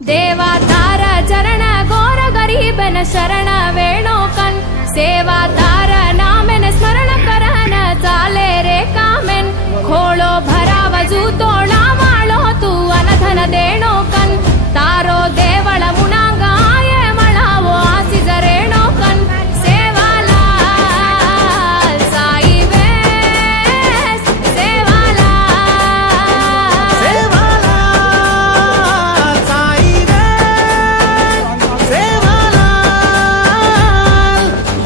देवा तार चरण गोर गरीबन शरण वेणो कन सेवा तार नामेन स्मरण करन चाले रे कामेन खोळो भराव जूतो नावाळो तू अनधन देणो कन तारो देवळ मुनांग आये मळावो आसीज रेणो कन सेवालाल साई वेस सेवालाल सेवालाल साई वेस सेवालाल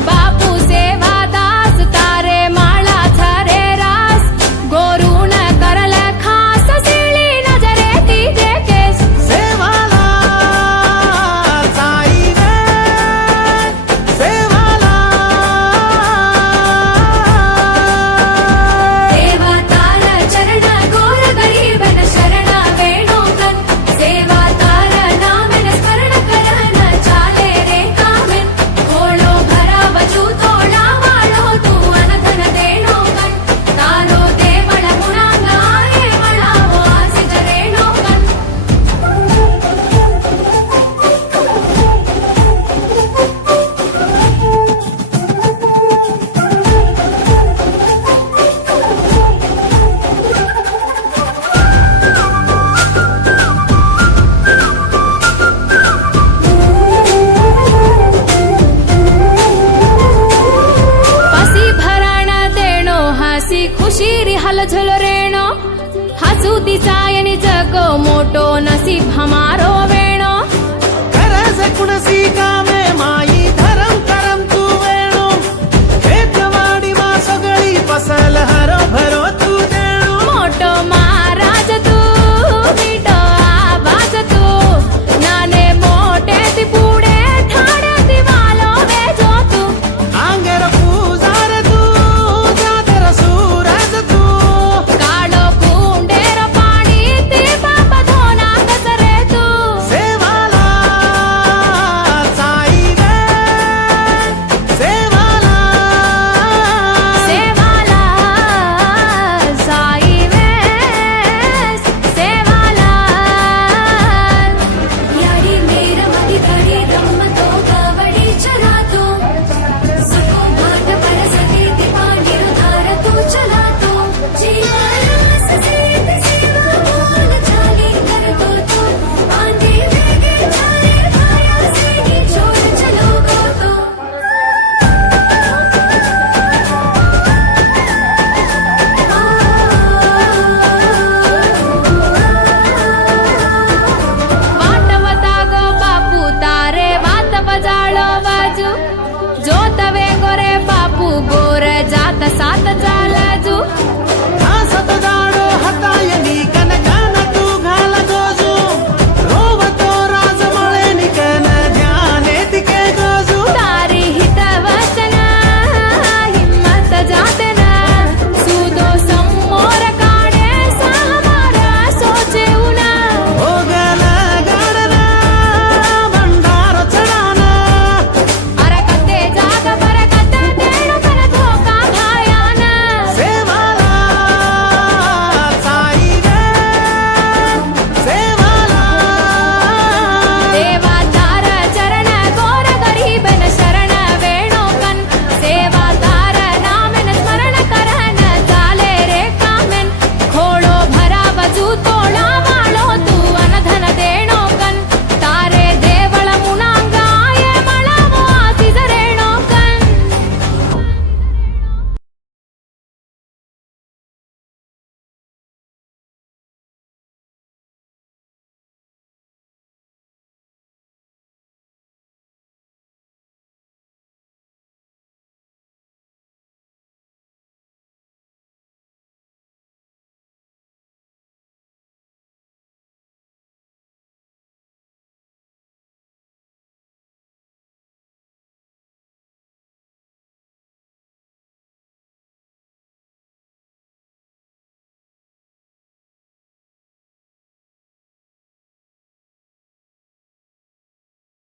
बापू सेवादास तारे माळा झरे रास गोरून करल खास सिळी नजरे तिजे केस सेवालाल साई वेस सेवालाल देवा तार चरण गोर गरीबन शरण वेणो कन सेवा तार नामेन स्मरण करन चाले रे कामेन खोळो भराव जूतो नावाळो तू अनधन देणो कन तारो देवळ मुनांग आये मळावो आसीज रेणो कन पसी भरण देणो हसी खुशी री हलझल रेणो हसू तिचायनी जगो मोटो नसीब हमार